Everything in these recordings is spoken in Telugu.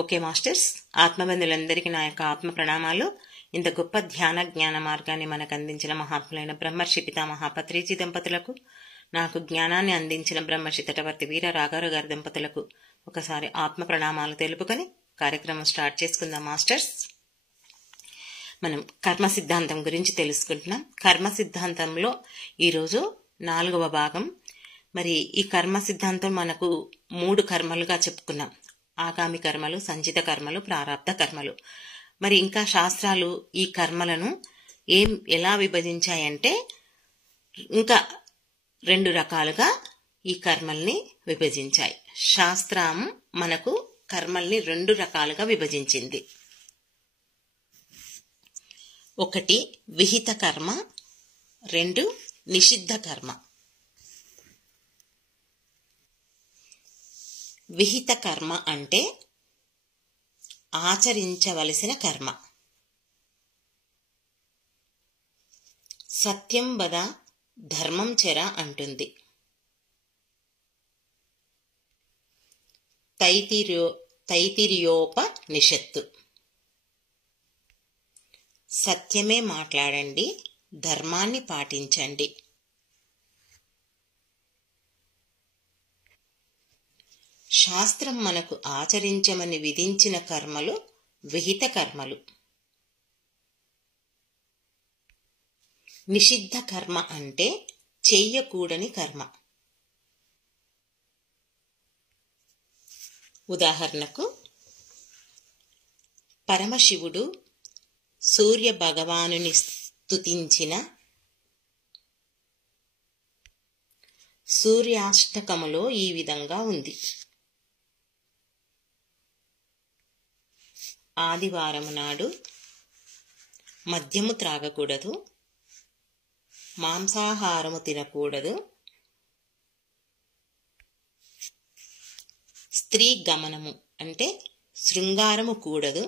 ఓకే మాస్టర్స్, ఆత్మబంధులందరికీ నా యొక్క ఆత్మ ప్రణామాలు. ఇంత గొప్ప ధ్యాన జ్ఞాన మార్గాన్ని మనకు అందించిన మహాత్ములైన బ్రహ్మర్షి పితామహ పత్రిజీ దంపతులకు, నాకు జ్ఞానాన్ని అందించిన బ్రహ్మర్షి తటవర్తి వీర రాఘవరావు గారి దంపతులకు ఒకసారి ఆత్మ ప్రణామాలు తెలుపుకొని కార్యక్రమం స్టార్ట్ చేసుకుందాం. మాస్టర్స్, మనం కర్మ సిద్ధాంతం గురించి తెలుసుకుంటున్నాం. కర్మ సిద్ధాంతంలో ఈరోజు 4వ భాగం. మరి ఈ కర్మ సిద్ధాంతం మనకు 3 కర్మలుగా చెప్పుకున్నాం: ఆగామి కర్మలు, సంచిత కర్మలు, ప్రారాబ్ధ కర్మలు. మరి ఇంకా శాస్త్రాలు ఈ కర్మలను ఎలా విభజించాయంటే, ఇంకా 2 రకాలుగా ఈ కర్మల్ని విభజించాయి. శాస్త్రం మనకు కర్మల్ని 2 రకాలుగా విభజించింది. 1 విహిత కర్మ, 2 నిషిద్ధ కర్మ. విహిత కర్మ అంటే ఆచరించవలసిన కర్మ. సత్యం వద, ధర్మం చెర అంటుంది. తైతిరియోపనిషత్తు. సత్యమే మాట్లాడండి, ధర్మాన్ని పాటించండి. శాస్త్రం మనకు ఆచరించమని విధించిన కర్మలు విహిత కర్మలు. నిషిద్ధ కర్మ అంటే చెయ్యకూడని కర్మ. ఉదాహరణకు, పరమశివుడు సూర్య భగవానుని స్తుతించిన సూర్యాష్టకములో ఈ విధంగా ఉంది: ఆదివారం నాడు మద్యము త్రాగకూడదు, మాంసాహారము తినకూడదు, స్త్రీ గమనము అంటే శృంగారము కూడదు,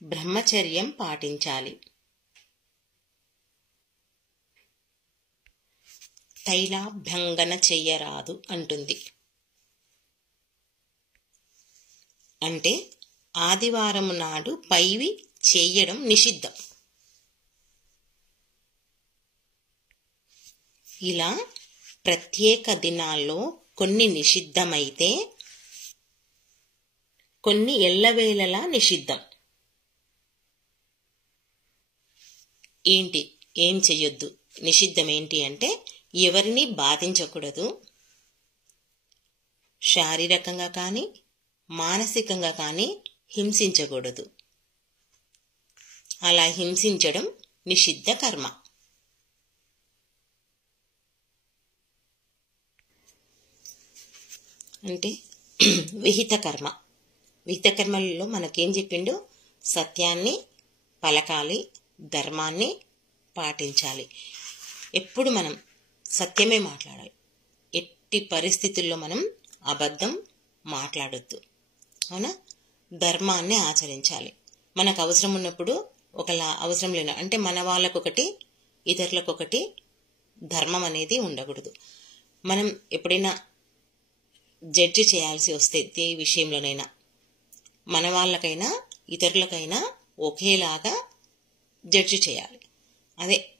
బ్రహ్మచర్యం పాటించాలి, తైలాభ్యంగన చెయ్యరాదు అంటుంది. అంటే ఆదివారం నాడు పైవి చెయ్యడం నిషిద్ధం. ఇలా ప్రత్యేక దినాల్లో కొన్ని నిషిద్ధమైతే కొన్ని ఎల్లవేళలా నిషిద్ధం. ఏం చెయ్యొద్దు? నిషిద్ధం ఏంటి అంటే, ఎవరిని బాధించకూడదు, శారీరకంగా కానీ మానసికంగా కానీ హింసించకూడదు. అలా హింసించడం నిషిద్ధ కర్మ. అంటే విహిత కర్మ. విహిత కర్మలలో మనకేం చెప్పిండు? సత్యాన్ని పలకాలి, ధర్మాన్ని పాటించాలి. ఎప్పుడు మనం సత్యమే మాట్లాడాలి. ఎట్టి పరిస్థితుల్లో మనం అబద్ధం మాట్లాడొద్దు. అవునా? ధర్మాన్ని ఆచరించాలి. మనకు అవసరం ఉన్నప్పుడు ఒకలా, అవసరం లేని అంటే మన వాళ్ళకొకటి ఇతరులకొకటి ధర్మం అనేది ఉండకూడదు. మనం ఎప్పుడైనా జడ్జి చేయాల్సి వస్తే ఏ విషయంలోనైనా, మన వాళ్ళకైనా ఇతరులకైనా ఒకేలాగా జడ్జి చేయాలి.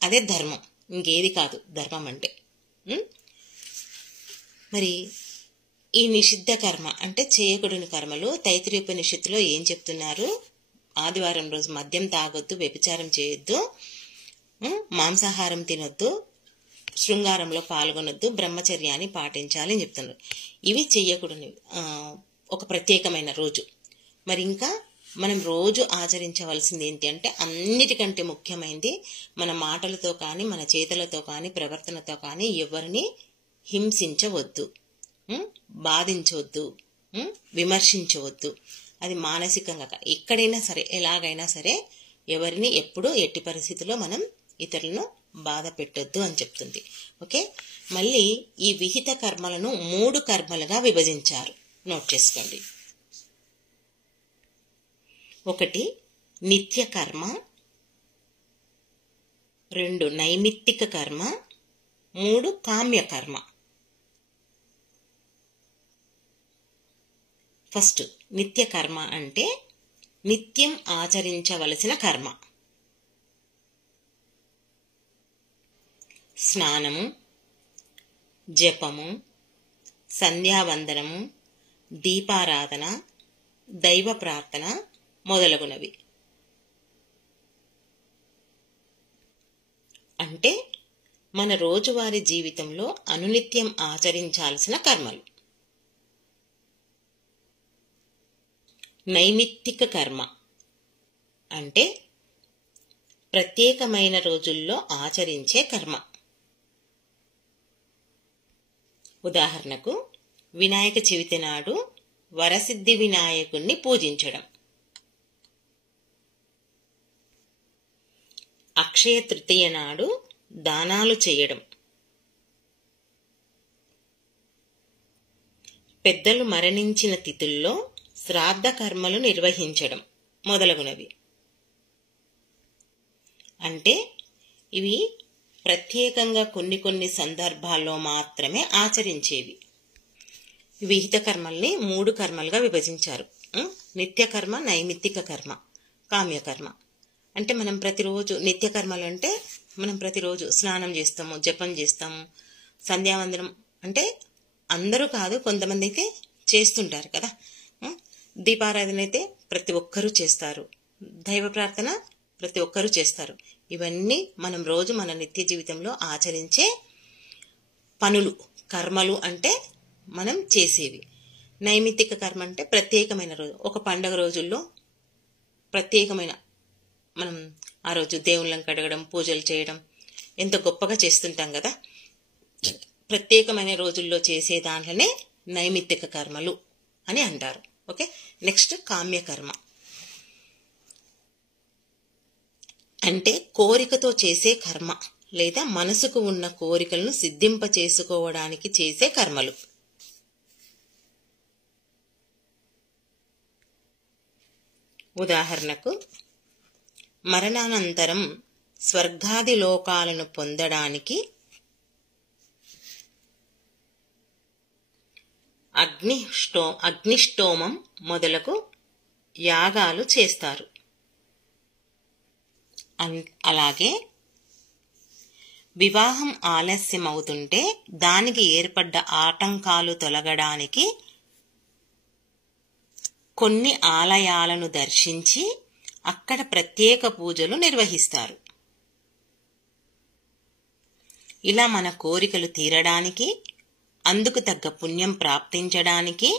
అదే ధర్మం, ఇంకేది కాదు ధర్మం అంటే. మరి ఈ నిషిద్ధ కర్మ అంటే చేయకూడని కర్మలు తైత్తిరీయోపనిషత్తులో ఏం చెప్తున్నారు? ఆదివారం రోజు మద్యం తాగొద్దు, వ్యభిచారం చేయొద్దు, మాంసాహారం తినొద్దు, శృంగారంలో పాల్గొనొద్దు, బ్రహ్మచర్యాన్ని పాటించాలి అని చెప్తున్నారు. ఇవి చెయ్యకూడని ఒక ప్రత్యేకమైన రోజు. మరి ఇంకా మనం రోజు ఆచరించవలసింది ఏంటి అంటే, అన్నిటికంటే ముఖ్యమైనది మన మాటలతో కానీ మన చేతులతో కానీ ప్రవర్తనతో కానీ ఎవరిని హింసించవద్దు, బాధించవద్దు, విమర్శించవద్దు. అది మానసికంగా ఎక్కడైనా సరే, ఎలాగైనా సరే ఎవరిని ఎప్పుడూ ఎట్టి పరిస్థితుల్లో మనం ఇతరులను బాధ పెట్టొద్దు అని చెప్తుంది. ఓకే, మళ్ళీ ఈ విహిత కర్మలను 3 కర్మలుగా విభజించారు. నోట్ చేసుకోండి. 1 నిత్య కర్మ, 2 నైమిత్తిక కర్మ, 3 కామ్య కర్మ. ఫస్ట్ నిత్య కర్మ అంటే నిత్యం ఆచరించవలసిన కర్మ. స్నానము, జపము, సంధ్యావందనము, దీపారాధన, దైవ ప్రార్థన మొదలగునవి. అంటే మన రోజువారీ జీవితంలో అనునిత్యం ఆచరించాల్సిన కర్మలు. నైమిత్తిక కర్మ అంటే ప్రత్యేకమైన రోజుల్లో ఆచరించే కర్మ. ఉదాహరణకు వినాయక చవితి నాడు వరసిద్ధి వినాయకుణ్ణి పూజించడం, అక్షయ తృతీయ నాడు దానాలు చేయడం, పెద్దలు మరణించిన తిథుల్లో శ్రాద్ధ కర్మలు నిర్వహించడం మొదలగునవి. అంటే ఇవి ప్రత్యేకంగా కొన్ని సందర్భాల్లో మాత్రమే ఆచరించేవి. విహిత కర్మల్ని 3 కర్మలుగా విభజించారు. నిత్య కర్మ, నైమిత్తిక కర్మ, కామ్యకర్మ. అంటే మనం ప్రతిరోజు నిత్య కర్మలు అంటే మనం ప్రతిరోజు స్నానం చేస్తాము, జపం చేస్తాము, సంధ్యావందనం అంటే అందరూ కాదు, కొంతమంది అయితే చేస్తుంటారు కదా. దీపారాధన అయితే ప్రతి ఒక్కరూ చేస్తారు, దైవ ప్రార్థన ప్రతి ఒక్కరూ చేస్తారు. ఇవన్నీ మనం రోజు మన నిత్య జీవితంలో ఆచరించే పనులు. కర్మలు అంటే మనం చేసేవి. నైమిత్తిక కర్మ అంటే ప్రత్యేకమైన రోజు, ఒక పండగ రోజుల్లో ప్రత్యేకమైన మనం ఆ రోజు దేవుళ్ళని కడగడం, పూజలు చేయడం ఎంతో గొప్పగా చేస్తుంటాం కదా. ప్రత్యేకమైన రోజుల్లో చేసే దాంట్లోనే నైమిత్తిక కర్మలు అని అంటారు. ఓకే, నెక్స్ట్ కామ్యకర్మ అంటే కోరికతో చేసే కర్మ లేదా మనసుకు ఉన్న కోరికలను సిద్ధింప చేసుకోవడానికి చేసే కర్మలు. ఉదాహరణకు మరణానంతరం స్వర్గాది లోకాలను పొందడానికి అగ్నిష్టోమం మొదలగు యాగాలు చేస్తారు. అలాగే వివాహం ఆలస్యమవుతుంటే దానికి ఏర్పడ్డ ఆటంకాలు తొలగడానికి కొన్ని ఆలయాలను దర్శించి అక్కడ ప్రత్యేక పూజలు నిర్వహిస్తారు. ఇలా మన కోరికలు తీరడానికి, అందుకు తగ్గ పుణ్యం ప్రాప్తించడానికి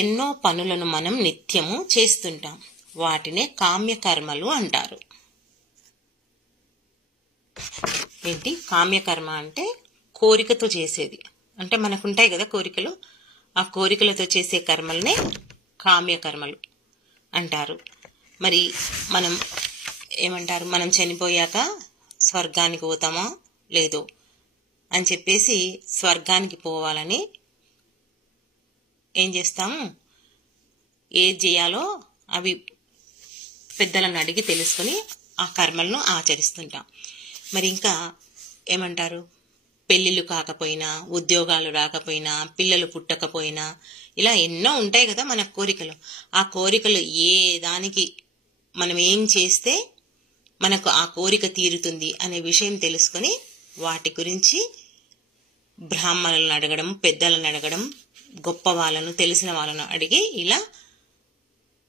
ఎన్నో పనులను మనం నిత్యము చేస్తుంటాం. వాటినే కామ్యకర్మలు అంటారు. ఏంటి కామ్యకర్మ అంటే? కోరికతో చేసేది. అంటే మనకుంటాయి కదా కోరికలు, ఆ కోరికలతో చేసే కర్మల్నే కామ్యకర్మలు అంటారు. మరి మనం ఏమంటారు, మనం చనిపోయాక స్వర్గానికి పోతామో లేదో అని చెప్పేసి స్వర్గానికి పోవాలని ఏం చేస్తాము, ఏది చేయాలో అవి పెద్దలను అడిగి తెలుసుకుని ఆ కర్మలను ఆచరిస్తుంటాం. మరి ఇంకా ఏమంటారు, పెళ్ళిళ్ళు కాకపోయినా, ఉద్యోగాలు రాకపోయినా, పిల్లలు పుట్టకపోయినా, ఇలా ఎన్నో ఉంటాయి కదా మన కోరికలు. ఆ కోరికలు ఏ దానికి మనం ఏం చేస్తే మనకు ఆ కోరిక తీరుతుంది అనే విషయం తెలుసుకొని వాటి గురించి బ్రాహ్మణులను అడగడం, పెద్దలను అడగడం, గొప్ప వాళ్ళను, తెలిసిన వాళ్ళను అడిగి ఇలా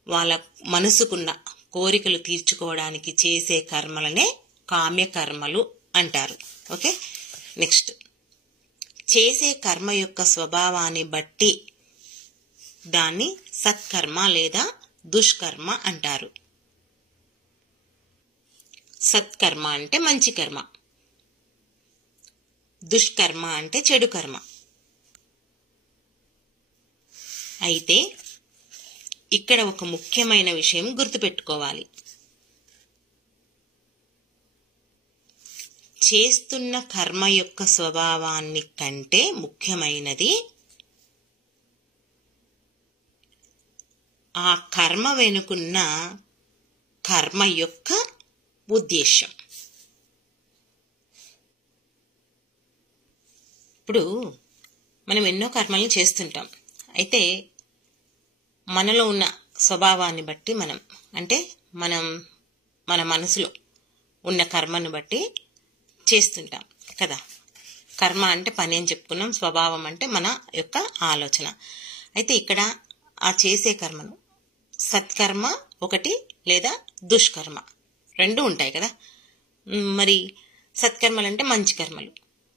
వాళ్ళ మనసుకున్న కోరికలు తీర్చుకోవడానికి చేసే కర్మలనే కామ్యకర్మలు అంటారు. ఓకే, నెక్స్ట్ చేసే కర్మ యొక్క స్వభావాన్ని బట్టి దాన్ని సత్కర్మ లేదా దుష్కర్మ అంటారు. సత్కర్మ అంటే మంచి కర్మ, దుష్కర్మ అంటే చెడు కర్మ. అయితే ఇక్కడ ఒక ముఖ్యమైన విషయం గుర్తుపెట్టుకోవాలి. చేస్తున్న కర్మ యొక్క స్వభావాన్ని కంటే ముఖ్యమైనది ఆ కర్మ వెనుకున్న కర్మ యొక్క ఉద్దేశం. ఇప్పుడు మనం ఎన్నో కర్మల్ని చేస్తుంటాం. అయితే మనలో ఉన్న స్వభావాన్ని బట్టి మనం మన మనసులో ఉన్న కర్మను బట్టి చేస్తుంటాం కదా. కర్మ అంటే పని అని చెప్పుకున్నాం, స్వభావం అంటే మన యొక్క ఆలోచన. అయితే ఇక్కడ ఆ చేసే కర్మను సత్కర్మ ఒకటి లేదా దుష్కర్మ రెండు ఉంటాయి కదా. మరి సత్కర్మలు అంటే మంచి కర్మలు,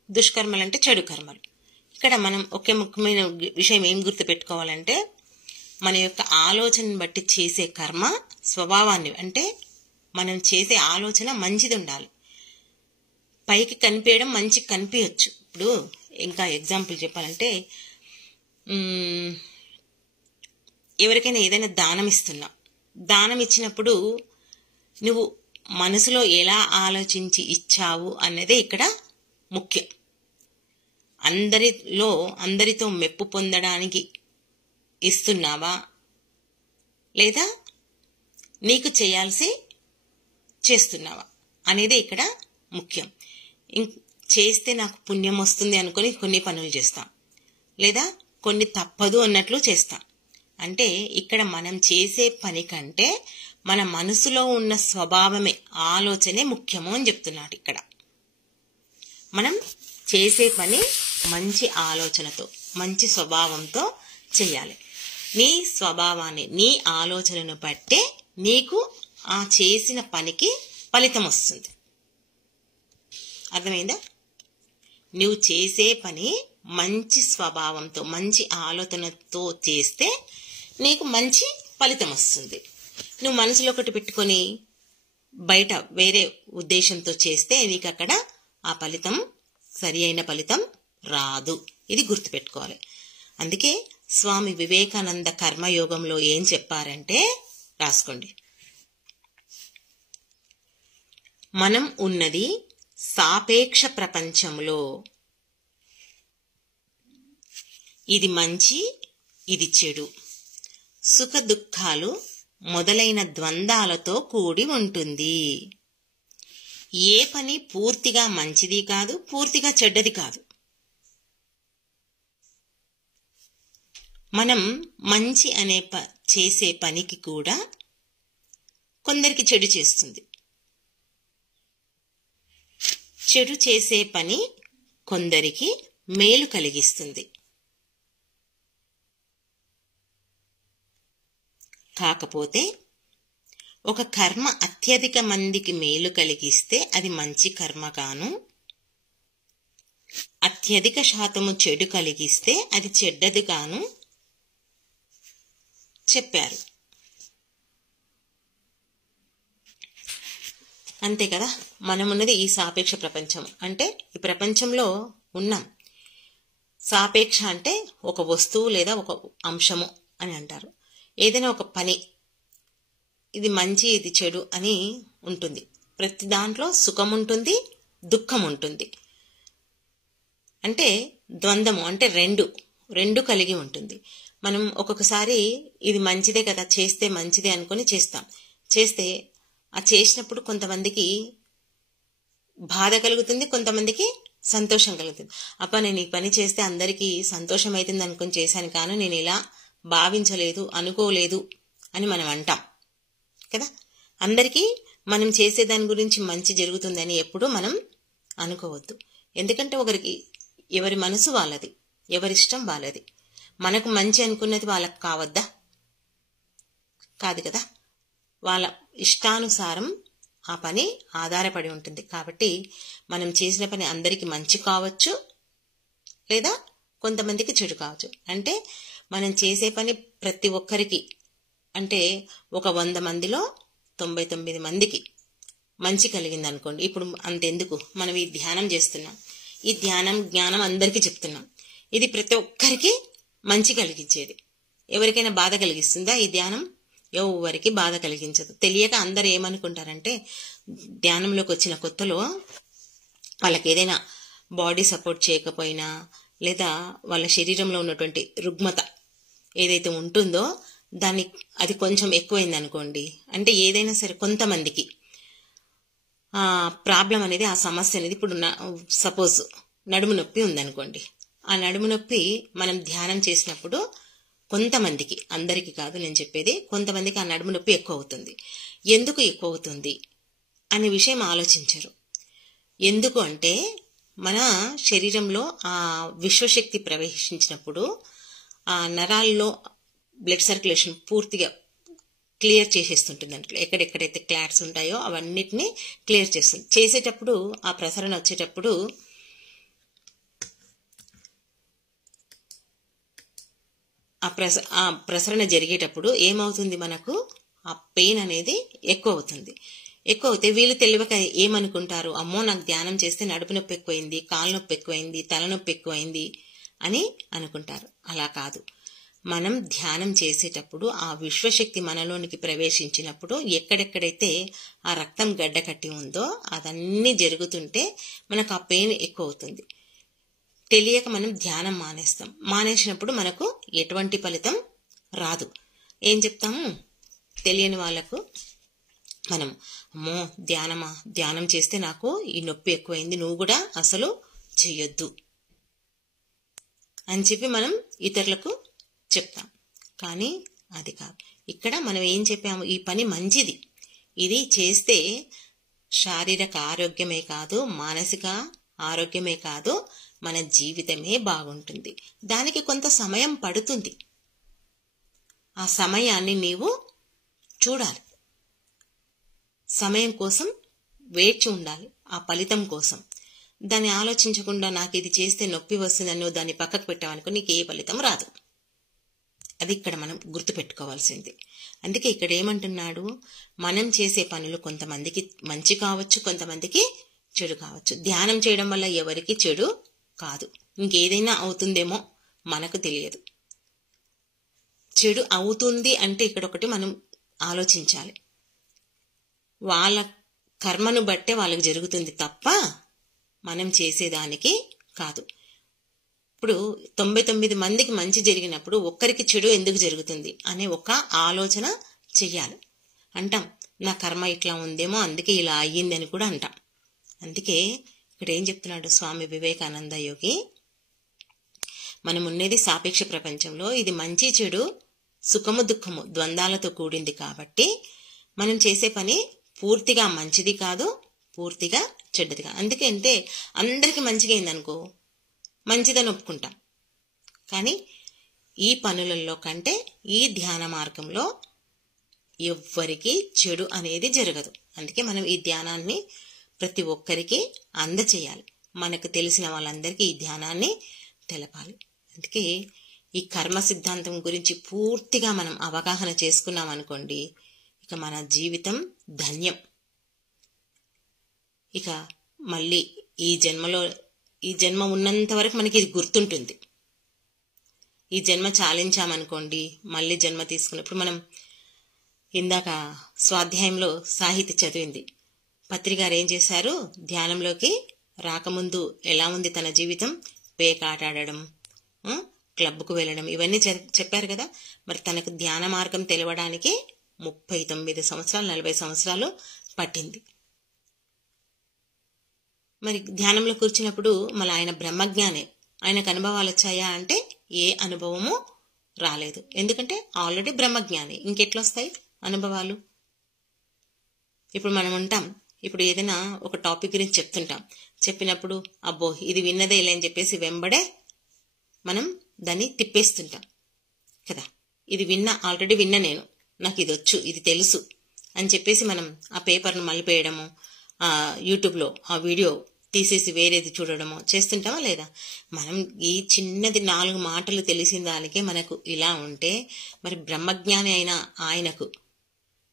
దుష్కర్మలు అంటే చెడు కర్మలు. ఇక్కడ మనం ఒకే ముఖ్యమైన విషయం ఏం గుర్తుపెట్టుకోవాలంటే, మన యొక్క ఆలోచనని బట్టి చేసే కర్మ స్వభావాన్ని అంటే మనం చేసే ఆలోచన మంచిది ఉండాలి. పైకి కనిపించడం మంచిగా కనిపించచ్చు. ఇప్పుడు ఇంకా ఎగ్జాంపుల్ చెప్పాలంటే, ఎవరికైనా ఏదైనా దానం ఇస్తున్నావు, దానం ఇచ్చినప్పుడు నువ్వు మనసులో ఎలా ఆలోచించి ఇచ్చావు అన్నదే ఇక్కడ ముఖ్యం. అందరితో మెప్పు పొందడానికి ఇస్తున్నావా లేదా నీకు చేయాల్సి చేస్తున్నావా అనేది ఇక్కడ ముఖ్యం. చేస్తే నాకు పుణ్యం వస్తుంది అనుకుని కొన్ని పనులు చేస్తాం, లేదా కొన్ని తప్పదు అన్నట్లు చేస్తాం. అంటే ఇక్కడ మనం చేసే పని కంటే మన మనసులో ఉన్న స్వభావమే, ఆలోచనే ముఖ్యము అని చెప్తున్నాడు. ఇక్కడ మనం చేసే పని మంచి ఆలోచనతో, మంచి స్వభావంతో చేయాలి. నీ స్వభావాన్ని, నీ ఆలోచనను బట్టే నీకు ఆ చేసిన పనికి ఫలితం వస్తుంది. అర్థమైందా? నువ్వు చేసే పని మంచి స్వభావంతో, మంచి ఆలోచనతో చేస్తే నీకు మంచి ఫలితం వస్తుంది. నువ్వు మనసులో ఒకటి పెట్టుకొని బయట వేరే ఉద్దేశంతో చేస్తే నీకు అక్కడ ఆ ఫలితం, సరి అయిన ఫలితం రాదు. ఇది గుర్తుపెట్టుకోవాలి. అందుకే స్వామి వివేకానంద కర్మయోగంలో ఏం చెప్పారంటే, రాసుకోండి, మనం ఉన్నది సాపేక్ష ప్రపంచంలో. ఇది మంచి, ఇది చెడు, సుఖ దుఃఖాలు మొదలైన ద్వంద్వాలతో కూడి ఉంటుంది. ఏ పని పూర్తిగా మంచిది కాదు, పూర్తిగా చెడ్డది కాదు. మనం మంచి అనే చేసే పనికి కూడా కొందరికి చెడు చేస్తుంది. చెడు చేసే పని కొందరికి మేలు కలిగిస్తుంది. కాకపోతే ఒక కర్మ అత్యధిక మందికి మేలు కలిగిస్తే అది మంచి కర్మ గాను, అత్యధిక శాతము చెడు కలిగిస్తే అది చెడ్డది గాను చెప్పారు. అంతే కదా. మనమున్నది ఈ సాపేక్ష ప్రపంచం. అంటే ఈ ప్రపంచంలో ఉన్నాం. సాపేక్ష అంటే ఒక వస్తువు లేదా ఒక అంశము అని అంటారు. ఏదైనా ఒక పని, ఇది మంచి, ఇది చెడు అని ఉంటుంది. ప్రతి దాంట్లో సుఖం ఉంటుంది, దుఃఖం ఉంటుంది. అంటే ద్వంద్వము అంటే రెండు కలిగి ఉంటుంది. మనం ఒక్కొక్కసారి ఇది మంచిదే కదా, చేస్తే మంచిదే అనుకుని చేస్తాం. చేస్తే ఆ చేసినప్పుడు కొంతమందికి బాధ కలుగుతుంది, కొంతమందికి సంతోషం కలుగుతుంది. అబ్బా, నేను ఈ పని చేస్తే అందరికీ సంతోషం అవుతుంది అనుకుని చేశాను, కానీ నేను ఇలా భావించలేదు, అనుకోలేదు అని మనం అంటాం కదా. అందరికీ మనం చేసేదాని గురించి మంచి జరుగుతుందని ఎప్పుడూ మనం అనుకోవద్దు. ఎందుకంటే ఎవరి మనసు వాళ్ళది, ఎవరిష్టం వాళ్ళది. మనకు మంచి అనుకున్నది వాళ్ళకు కావద్దా? కాదు కదా. వాళ్ళ ఇష్టానుసారం ఆ పని ఆధారపడి ఉంటుంది. కాబట్టి మనం చేసిన పని అందరికీ మంచి కావచ్చు, లేదా కొంతమందికి చెడు కావచ్చు. అంటే మనం చేసే పని ప్రతి ఒక్కరికి, అంటే ఒక 100 మందిలో 99 మందికి మంచి కలిగింది అనుకోండి. ఇప్పుడు అంతెందుకు, మనం ఈ ధ్యానం చేస్తున్నాం, ఈ జ్ఞానం అందరికీ చెప్తున్నాం. ఇది ప్రతి ఒక్కరికి మంచి కలిగించేది. ఎవరికైనా బాధ కలిగిస్తుందా ఈ ధ్యానం? ఎవరికి బాధ కలిగించదు. తెలియక అందరు ఏమనుకుంటారంటే, ధ్యానంలోకి వచ్చిన కొత్తలో వాళ్ళకి ఏదైనా బాడీ సపోర్ట్ చేయకపోయినా, లేదా వాళ్ళ శరీరంలో ఉన్నటువంటి రుగ్మత ఏదైతే ఉంటుందో అది కొంచెం ఎక్కువైంది అనుకోండి, అంటే ఏదైనా సరే కొంతమందికి ప్రాబ్లం అనేది, ఆ సమస్య అనేది, ఇప్పుడు సపోజ్ నడుము నొప్పి ఉందనుకోండి, ఆ నడుము నొప్పి మనం ధ్యానం చేసినప్పుడు కొంతమందికి, అందరికీ కాదు నేను చెప్పేది, కొంతమందికి ఆ నడుము నొప్పి ఎక్కువ అవుతుంది. ఎందుకు ఎక్కువ అవుతుంది అనే విషయం ఆలోచించరు. ఎందుకు అంటే మన శరీరంలో ఆ విశ్వశక్తి ప్రవేశించినప్పుడు ఆ నరాల్లో బ్లడ్ సర్క్యులేషన్ పూర్తిగా క్లియర్ చేసేస్తుంటుంది. అంటే ఎక్కడెక్కడైతే క్లాట్స్ ఉంటాయో అవన్నిటిని క్లియర్ చేస్తుంది. చేసేటప్పుడు ఆ ప్రసరణ వచ్చేటప్పుడు ఆ ప్రసరణ జరిగేటప్పుడు ఏమవుతుంది, మనకు ఆ పెయిన్ అనేది ఎక్కువ అవుతుంది. ఎక్కువ అవుతే వీళ్ళు తెలియక ఏమనుకుంటారు, అమ్మో నాకు ధ్యానం చేస్తే నడుపు నొప్పి ఎక్కువైంది, కాలు నొప్పి ఎక్కువైంది, తలనొప్పి ఎక్కువైంది అని అనుకుంటారు. అలా కాదు. మనం ధ్యానం చేసేటప్పుడు ఆ విశ్వశక్తి మనలోనికి ప్రవేశించినప్పుడు ఎక్కడెక్కడైతే ఆ రక్తం గడ్డ కట్టి ఉందో అదన్నీ జరుగుతుంటే మనకు ఆ పెయిన్ ఎక్కువ అవుతుంది. తెలియక మనం ధ్యానం మానేస్తాం. మానేసినప్పుడు మనకు ఎటువంటి ఫలితం రాదు. ఏం చెప్తాము తెలియని వాళ్ళకు, మనం అమ్మో ధ్యానం చేస్తే నాకు ఈ నొప్పి ఎక్కువైంది, నువ్వు కూడా అసలు చెయ్యొద్దు అని చెప్పి మనం ఇతరులకు చెప్తాం. కానీ అది కాదు. ఇక్కడ మనం ఏం చెప్పాము, ఈ పని మంచిది, ఇది చేస్తే శారీరక ఆరోగ్యమే కాదు, మానసిక ఆరోగ్యమే కాదు, మన జీవితమే బాగుంటుంది. దానికి కొంత సమయం పడుతుంది. ఆ సమయాన్ని నీవు చూడాలి. సమయం కోసం వేచి ఉండాలి, ఆ ఫలితం కోసం. దాన్ని ఆలోచించకుండా నాకు ఇది చేస్తే నొప్పి వస్తుందని నువ్వు దాన్ని పక్కకు పెట్టావనుకో నీకు ఏ ఫలితం రాదు. అది ఇక్కడ మనం గుర్తుపెట్టుకోవాల్సింది. అందుకే ఇక్కడ ఏమంటున్నాడు, మనం చేసే పనులు కొంతమందికి మంచి కావచ్చు, కొంతమందికి చెడు కావచ్చు. ధ్యానం చేయడం వల్ల ఎవరికి చెడు కాదు, ఇంకేదైనా అవుతుందేమో మనకు తెలియదు. చెడు అవుతుంది అంటే ఇక్కడ ఒకటి మనం ఆలోచించాలి. వాళ్ళ కర్మను బట్టే వాళ్ళకి జరుగుతుంది తప్ప మనం చేసేదానికి కాదు. ఇప్పుడు 99 మందికి మంచి జరిగినప్పుడు ఒక్కరికి చెడు ఎందుకు జరుగుతుంది అనే ఒక ఆలోచన చెయ్యాలి. అంటాం నా కర్మ ఇట్లా ఉందేమో అందుకే ఇలా అయ్యింది అని కూడా అంటాం. అందుకే ఇక్కడ ఏం చెప్తున్నాడు స్వామి వివేకానంద యోగి, మనం ఉన్నది సాపేక్ష ప్రపంచంలో, ఇది మంచి చెడు, సుఖము దుఃఖము ద్వంద్వాలతో కూడింది. కాబట్టి మనం చేసే పని పూర్తిగా మంచిది కాదు, పూర్తిగా చెడ్డది కాదు. అందుకంటే అందరికి మంచిగా అయిందనుకో మంచిదని ఒప్పుకుంటాం. కానీ ఈ పనులలో కంటే ఈ ధ్యాన మార్గంలో ఎవ్వరికి చెడు అనేది జరగదు. అందుకే మనం ఈ ధ్యానాన్ని ప్రతి ఒక్కరికి అందచేయాలి. మనకు తెలిసిన వాళ్ళందరికీ ఈ ధ్యానాన్ని తెలపాలి. అందుకే ఈ కర్మ సిద్ధాంతం గురించి పూర్తిగా మనం అవగాహన చేసుకున్నాం అనుకోండి, ఇక మన జీవితం ధన్యం. ఇక మళ్ళీ ఈ జన్మ ఉన్నంత వరకు మనకి ఇది గుర్తుంటుంది. ఈ జన్మ చాలించామనుకోండి, మళ్ళీ జన్మ తీసుకున్నప్పుడు మనం ఇందాక స్వాధ్యాయంలో సాహిత్య చదివింది, పత్రిగారు ఏం చేశారు, ధ్యానంలోకి రాకముందు ఎలా ఉంది తన జీవితం, పేకాట ఆడడం, క్లబ్కు వెళ్ళడం, ఇవన్నీ చెప్పారు కదా. మరి తనకు ధ్యాన మార్గం తెలవడానికి 39 సంవత్సరాలు 40 సంవత్సరాలు పట్టింది. మరి ధ్యానంలో కూర్చున్నప్పుడు మళ్ళీ ఆయన బ్రహ్మజ్ఞానే, ఆయనకు అనుభవాలు వచ్చాయా అంటే ఏ అనుభవము రాలేదు. ఎందుకంటే ఆల్రెడీ బ్రహ్మజ్ఞాని, ఇంకెట్లొస్తాయి అనుభవాలు. ఇప్పుడు మనం ఉంటాం, ఇప్పుడు ఏదైనా ఒక టాపిక్ గురించి చెప్తుంటాం, చెప్పినప్పుడు అబ్బో ఇది విన్నదే ఇలా అని చెప్పేసి వెంబడే మనం దాన్ని తిప్పేస్తుంటాం కదా. ఇది ఆల్రెడీ విన్నా నేను, నాకు ఇది వచ్చు, ఇది తెలుసు అని చెప్పేసి మనం ఆ పేపర్ను మలిపేయడము, యూట్యూబ్లో ఆ వీడియో తీసేసి వేరేది చూడడమో చేస్తుంటామా లేదా. మనం ఈ చిన్నది 4 మాటలు తెలిసిన దానికే మనకు ఇలా ఉంటే మరి బ్రహ్మజ్ఞాని అయిన ఆయనకు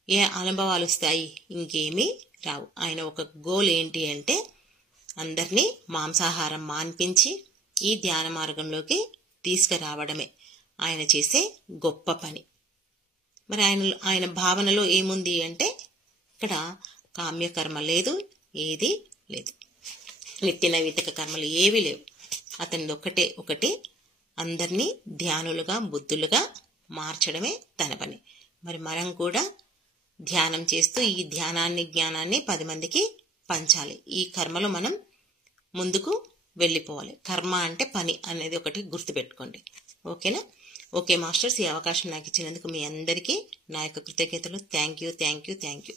ఏ అనుభవాలు వస్తాయి, ఇంకేమీ రావు. ఆయన ఒక గోల్ ఏంటి అంటే అందరినీ మాంసాహారం మాన్పించి ఈ ధ్యాన మార్గంలోకి తీసుకురావడమే ఆయన చేసే గొప్ప పని. మరి ఆయన భావనలో ఏముంది అంటే ఇక్కడ కామ్యకర్మ లేదు, ఏది లేదు, నిత్య నైమిత్తిక కర్మలు ఏవి లేవు. అతనిది ఒకటి అందరినీ ధ్యానులుగా బుద్ధులుగా మార్చడమే తన పని. మరి మనం కూడా ధ్యానం చేస్తూ ఈ జ్ఞానాన్ని 10 మందికి పంచాలి. ఈ కర్మలో మనం ముందుకు వెళ్ళిపోవాలి. కర్మ అంటే పని అనేది ఒకటి గుర్తుపెట్టుకోండి. ఓకేనా? ఓకే మాస్టర్స్, ఈ అవకాశం నాకు ఇచ్చినందుకు మీ అందరికీ నా యొక్క కృతజ్ఞతలు. Thank you.